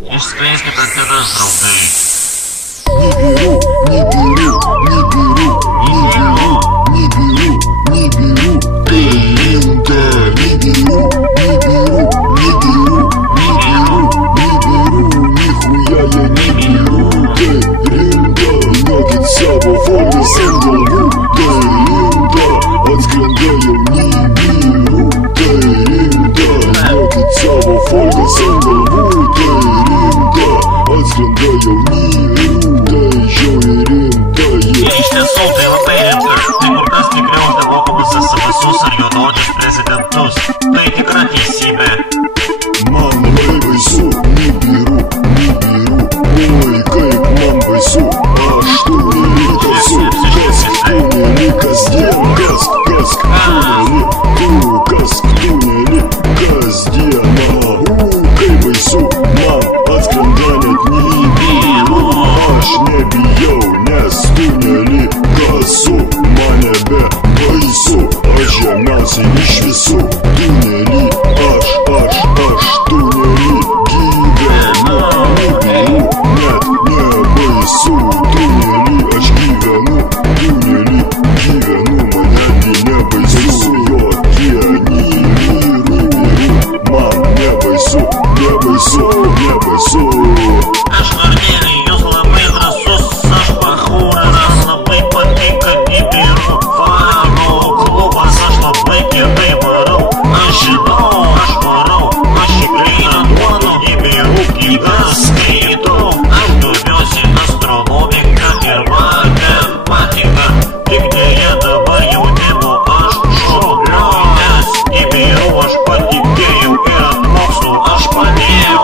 Išskleiskite antenas, draugai. Iš tiesų tai labai rimta, tai kur kas tikriau už nemokamus SMS-us ar juodaodžius prezidentus. Tai tikra teisybė. Man labai baisu, nebiru, oi kaip man baisu, aš tunelį kasu, kas tunelį kasdien, kas tunelį, kas tunelį kasdieną, kaip baisu, man atskrenda net nebiru, aš nebijau, nes tunelį kasu, man nebe baisu, aš žemiausiai iš visų, tunelį aš tunelį gyvenu, nebijau, net nebaisu, tunelį aš gyvenu, man netgi nebaisu, jokie nebiru, man nebaisu. Aš Kornelij, jūs labai drąsus, aš bachūras, labai patinka nebiru. Varo klubas, aš labai gerai varau, aš žinau, aš varau, aš įkreina duodu, nebiru knygas skaitau, aš domiuosi astronomika ir matematika, tik dėja dabar jaunimo aš šauliu, nes nebiru aš patikėjau ir ant mokslų aš padėjau.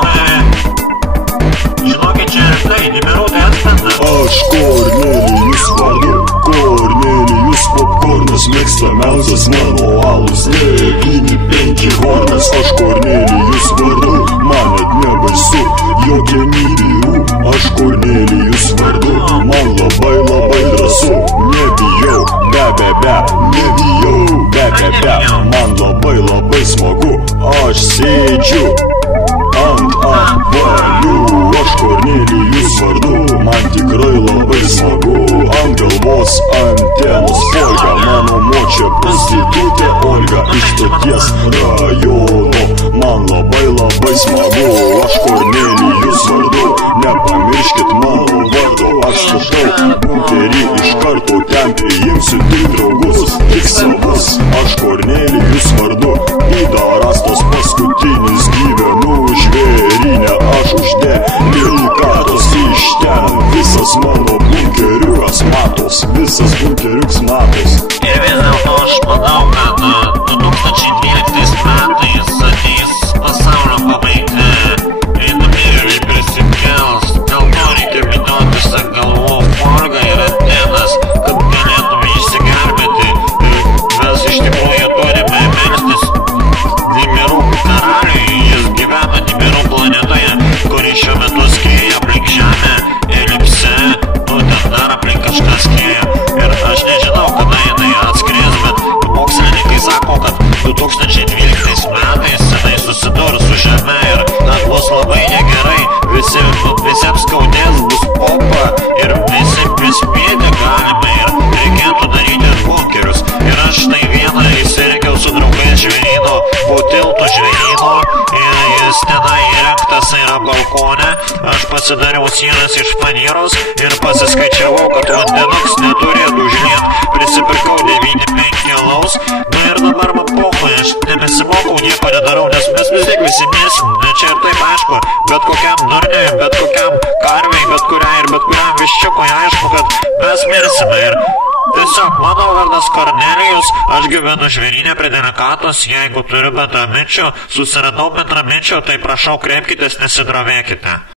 Žinokit, čia rimtai, nebiru tai atspenda. Aš Kornelijus vardu, Kornelijus popkornas, mėgstamiausias mano alus, 9-5 hornas, aš Kornelijus vardu, man net nebaisu, jokie nebiru, aš Kornelijus vardu, man labai drąsu, nebijau, man labai smagu, aš sėdžiu ant apvalių, aš Kornelijus vardu, man tikrai labai smagu, ant galvos antenos Olga, mano močia prostitutė Olga iš Stoties rajono, man labai smagu, aš Kornelijus vardu, nepamirškit mano vardo, aš statau bunkerį iš karto, ten priimsiu tik draugus, tik savus, aš Kornelijus vardu, įdaras tos paskutinis gyvenu žvėrynę, aš uždelikatos iš ten, visas mano bunkeriukas matos, visas bunkeriuks matos. Ir vis dėlto aš manau, kad 2012 metais ateis pasaulio pabaiga ir nemirėliai prisikels, dėl to reikia vynioti galvų forgą ir antenas, kad galėtume išsigelbėti. Mes iš tikrųjų turime melstis nemirų karaliui, jis gyvena nemirų planetoje, kuri šiuo metu skrieja aplink Žemę, elipse, ten dar aplink kažkas skrieja. Ir aš nežinau, kada jinai atskris, bet mokslininkai sako, kad 2012 metais jinai susidurs su Žeme ir bus labai negerai, visiems skaudės, bus popa ir visi prispėti galime ir reikėtų daryti bunkerius. Ir aš štai vieną įsirikiau su draugais žvėryno, po tiltų žvėryno ir jis tenai įrengtas yra balkone, aš pasidariau sienas iš fanieros ir pasiskaičiavau, kad vandenuks neturėtų užliet, prisipirkau 9-5 alaus, ir dabar man pochui, aš nebesimokau, nieko nedarau, nes mes vis tiek visi mirsim, čia ir taip aišku, bet kokiam durniui, bet kokiam karvei, bet kuriam viščiukui aišku, kad mes mirsime ir tiesiog mano vardas Kornelijus, aš gyvenu žvėryne prie Delikatos, jeigu turiu bendraminčių, susiradau bendraminčių, tai prašau kreipkitės, nesidrovėkite.